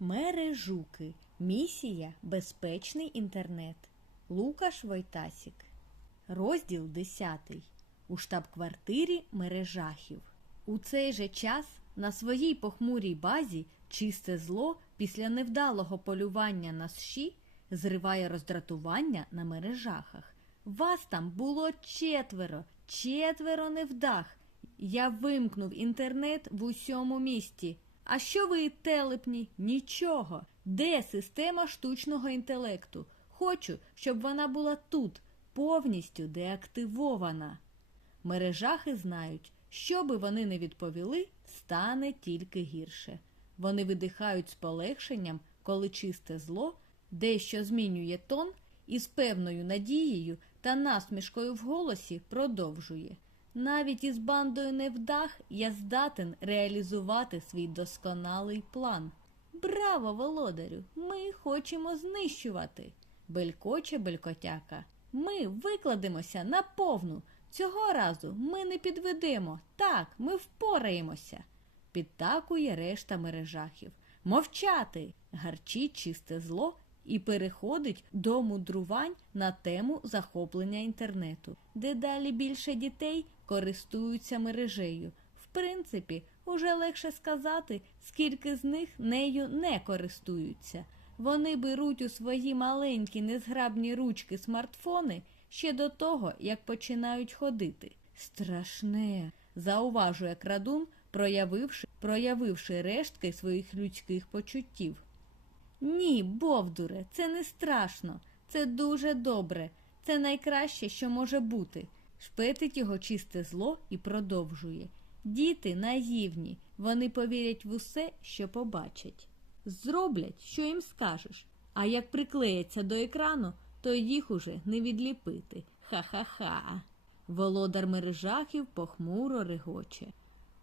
Мережуки. Місія Безпечний інтернет. Лукаш Войтасік. Розділ 10. У штаб-квартирі мережахів. У цей же час на своїй похмурій базі чисте зло після невдалого полювання на щі зриває роздратування на мережахах. Вас там було четверо, четверо невдах. Я вимкнув інтернет в усьому місті. А що ви, телепні? Нічого. Де система штучного інтелекту? Хочу, щоб вона була тут, повністю деактивована. Мережахи знають, що би вони не відповіли, стане тільки гірше. Вони видихають з полегшенням, коли чисте зло дещо змінює тон і з певною надією та насмішкою в голосі продовжує. Навіть із бандою невдах я здатен реалізувати свій досконалий план. Браво, володарю! Ми хочемо знищувати. Белькоче белькотяка. Ми викладемося на повну. Цього разу ми не підведемо. Так, ми впораємося. Підтакує решта мережахів. Мовчати! гарчить чисте зло і переходить до мудрувань на тему захоплення інтернету. Дедалі більше дітей користуються мережею. В принципі, уже легше сказати, скільки з них нею не користуються. Вони беруть у свої маленькі незграбні ручки смартфони ще до того, як починають ходити. Страшне, зауважує крадун, проявивши, проявивши рештки своїх людських почуттів. Ні, Бовдуре, це не страшно, це дуже добре, це найкраще, що може бути. Шпетить його чисте зло і продовжує. Діти наївні, вони повірять в усе, що побачать. Зроблять, що їм скажеш, а як приклеяться до екрану, то їх уже не відліпити. Ха-ха-ха. Володар мережахів похмуро регоче.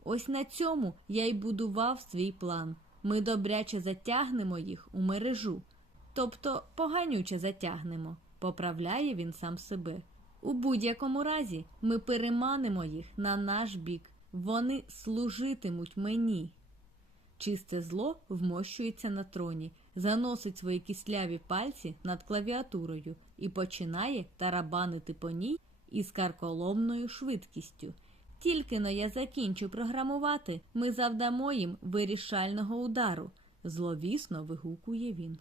Ось на цьому я й будував свій план. Ми добряче затягнемо їх у мережу. Тобто поганюче затягнемо, поправляє він сам себе. У будь-якому разі ми переманимо їх на наш бік. Вони служитимуть мені. Чисте зло вмощується на троні, заносить свої кисляві пальці над клавіатурою і починає тарабанити по ній із карколомною швидкістю. Тільки но я закінчу програмувати, ми завдамо їм вирішального удару, зловісно вигукує він.